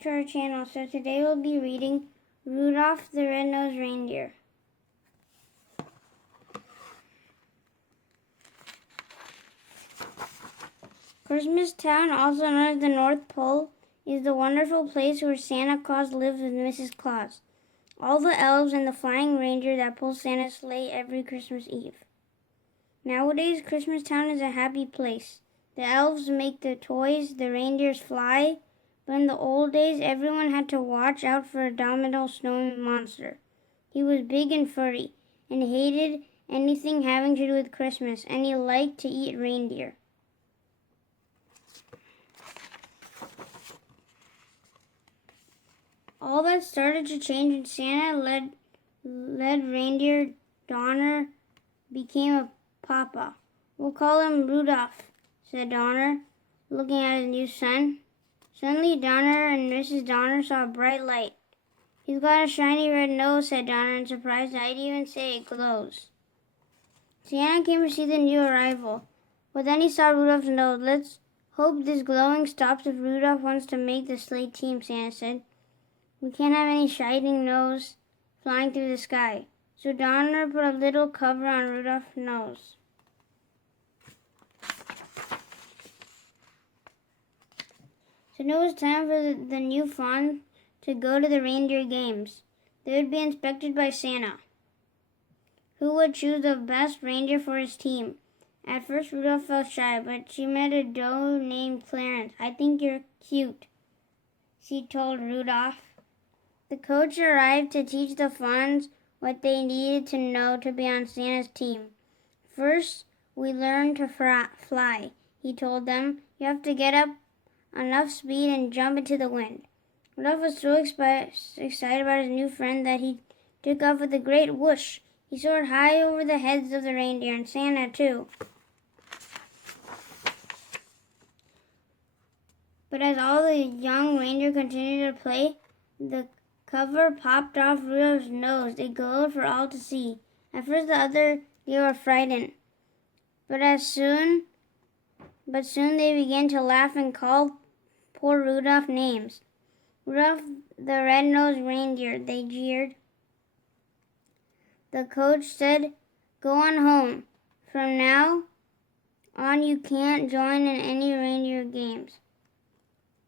back to our channel. So today we'll be reading Rudolph the Red-Nosed Reindeer. Christmas Town, also known as the North Pole, is the wonderful place where Santa Claus lives with Mrs. Claus, all the elves and the flying reindeer that pull Santa's sleigh every Christmas Eve. Nowadays, Christmas Town is a happy place. The elves make the toys, the reindeers fly, but in the old days, everyone had to watch out for a abominable snow monster. He was big and furry, and hated anything having to do with Christmas, and he liked to eat reindeer. All that started to change when Santa led reindeer Donner became a papa. "We'll call him Rudolph," said Donner, looking at his new son. Suddenly Donner and Mrs. Donner saw a bright light. "He's got a shiny red nose," said Donner in surprise. "I'd even say it glows." Santa came to see the new arrival, but then he saw Rudolph's nose. "Let's hope this glowing stops if Rudolph wants to make the sleigh team," Santa said. "We can't have any shining nose flying through the sky." So Donner put a little cover on Rudolph's nose. So now it was time for the new fawn to go to the reindeer games. They would be inspected by Santa, who would choose the best reindeer for his team. At first, Rudolph felt shy, but she met a doe named Clarence. "I think you're cute," she told Rudolph. The coach arrived to teach the fawns what they needed to know to be on Santa's team. "First, we learn to fly," he told them. "You have to get up enough speed and jump into the wind." Rudolph was so excited about his new friend that he took off with a great whoosh. He soared high over the heads of the reindeer and Santa too. But as all the young reindeer continued to play, the cover popped off Rudolph's nose. It glowed for all to see. At first the other deer were frightened, but soon they began to laugh and call poor Rudolph names. "Rudolph the Red-Nosed Reindeer," they jeered. The coach said, "Go on home. From now on you can't join in any reindeer games."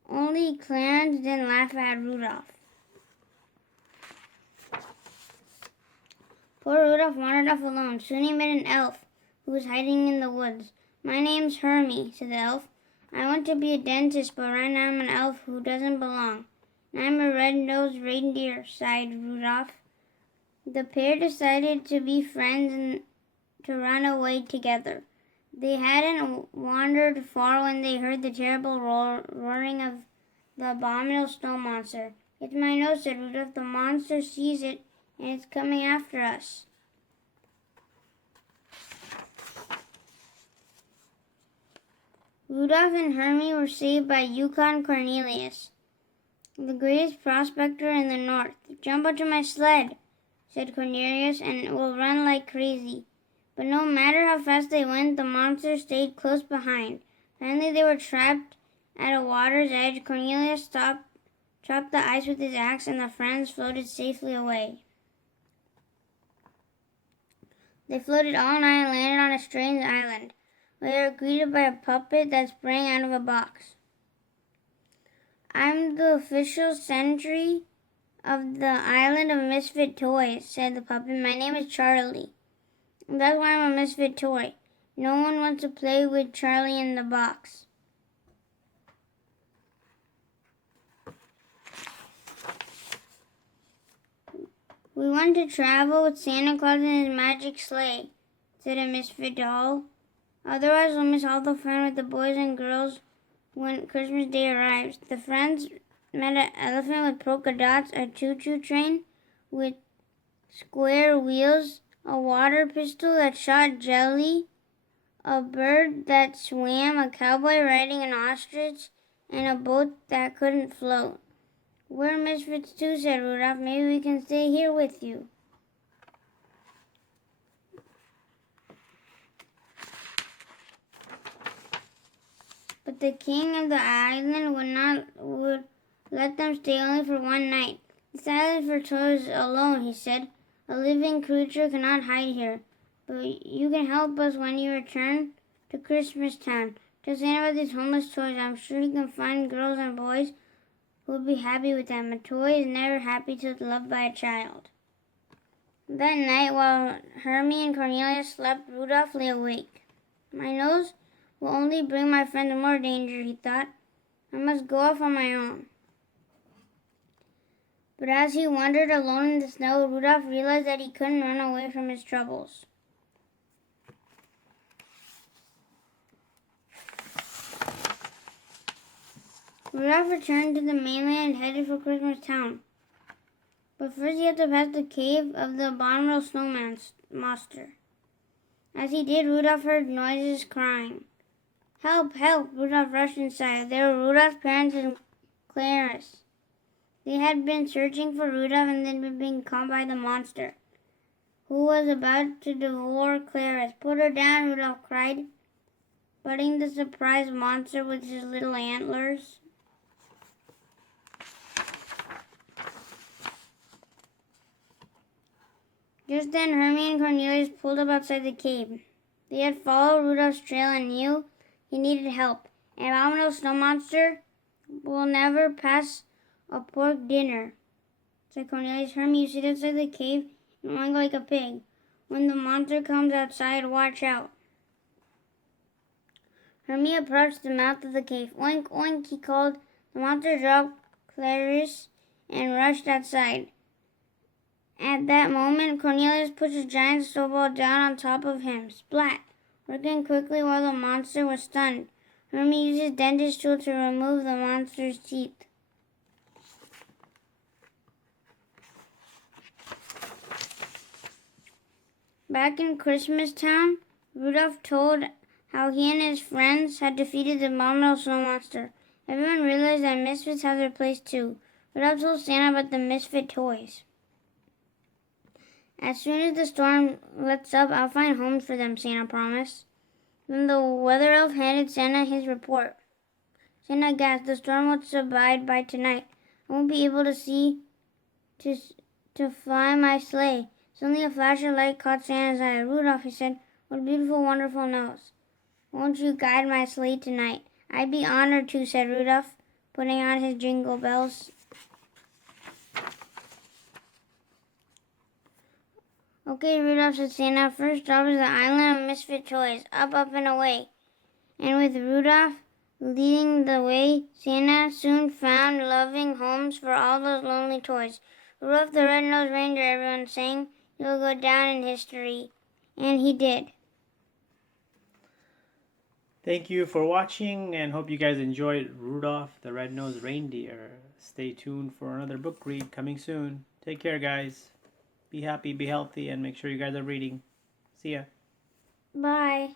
Only Clarence didn't laugh at Rudolph. Poor Rudolph wandered off alone. Soon he met an elf who was hiding in the woods. "My name's Hermie," said the elf. "I want to be a dentist, but right now I'm an elf who doesn't belong. And I'm a red-nosed reindeer," sighed Rudolph. The pair decided to be friends and to run away together. They hadn't wandered far when they heard the terrible roaring of the abominable snow monster. "It's my nose," said Rudolph. "The monster sees it, and it's coming after us." Rudolph and Hermie were saved by Yukon Cornelius, the greatest prospector in the north. "Jump onto my sled," said Cornelius, "and we'll run like crazy." But no matter how fast they went, the monster stayed close behind. Finally, they were trapped at a water's edge. Cornelius chopped the ice with his axe, and the friends floated safely away. They floated all night and landed on a strange island, where they were greeted by a puppet that sprang out of a box. "I'm the official sentry of the island of misfit toys," said the puppet. "My name is Charlie. And that's why I'm a misfit toy. No one wants to play with Charlie in the box." "We want to travel with Santa Claus in his magic sleigh," said a misfit doll. "Otherwise we'll miss all the fun with the boys and girls when Christmas Day arrives." The friends met an elephant with polka dots, a choo-choo train with square wheels, a water pistol that shot jelly, a bird that swam, a cowboy riding an ostrich, and a boat that couldn't float. "We're misfits too," said Rudolph. "Maybe we can stay here with you." But the king of the island would let them stay only for one night. This island for toys alone, he said. A living creature cannot hide here. But you can help us when you return to Christmas Town. Tell Santa about these homeless toys. I'm sure he can find girls and boys who will be happy with them. A toy is never happy till it's loved by a child. That night, while Hermie and Cornelius slept, Rudolph lay awake. My nose will only bring my friends more danger, he thought. I must go off on my own. But as he wandered alone in the snow, Rudolph realized that he couldn't run away from his troubles. Rudolph returned to the mainland and headed for Christmas Town. But first he had to pass the cave of the abominable snowman monster. As he did, Rudolph heard noises crying. Help! Help! Rudolph rushed inside. They were Rudolph's parents and Clarice. They had been searching for Rudolph and then been being caught by the monster, who was about to devour Clarice. Put her down, Rudolph cried, butting the surprised monster with his little antlers. Just then, Hermie and Cornelius pulled up outside the cave. They had followed Rudolph's trail and knew he needed help. An abominable snow monster will never pass a pork dinner, said Cornelius. Hermie, you sit outside the cave and oink like a pig. When the monster comes outside, watch out. Hermie approached the mouth of the cave. Oink, oink, he called. The monster dropped Clarice and rushed outside. At that moment, Cornelius pushed a giant snowball down on top of him. Splat! Working quickly while the monster was stunned. Hermie used his dentist tool to remove the monster's teeth. Back in Christmas Town, Rudolph told how he and his friends had defeated the abominable snow monster. Everyone realized that misfits have their place too. Rudolph told Santa about the misfit toys. As soon as the storm lets up, I'll find homes for them, Santa promised. Then the weather elf handed Santa his report. Santa gasped, the storm will subside by tonight. I won't be able to fly my sleigh. Suddenly a flash of light caught Santa's eye. Rudolph, he said, what a beautiful, wonderful nose. Won't you guide my sleigh tonight? I'd be honored to, said Rudolph, putting on his jingle bells. Okay, Rudolph, said Santa. First stop is the island of misfit toys. Up, up, and away. And with Rudolph leading the way, Santa soon found loving homes for all those lonely toys. Rudolph the Red-Nosed Reindeer, everyone sang. He'll go down in history. And he did. Thank you for watching and hope you guys enjoyed Rudolph the Red-Nosed Reindeer. Stay tuned for another book read coming soon. Take care, guys. Be happy, be healthy, and make sure you guys are reading. See ya. Bye.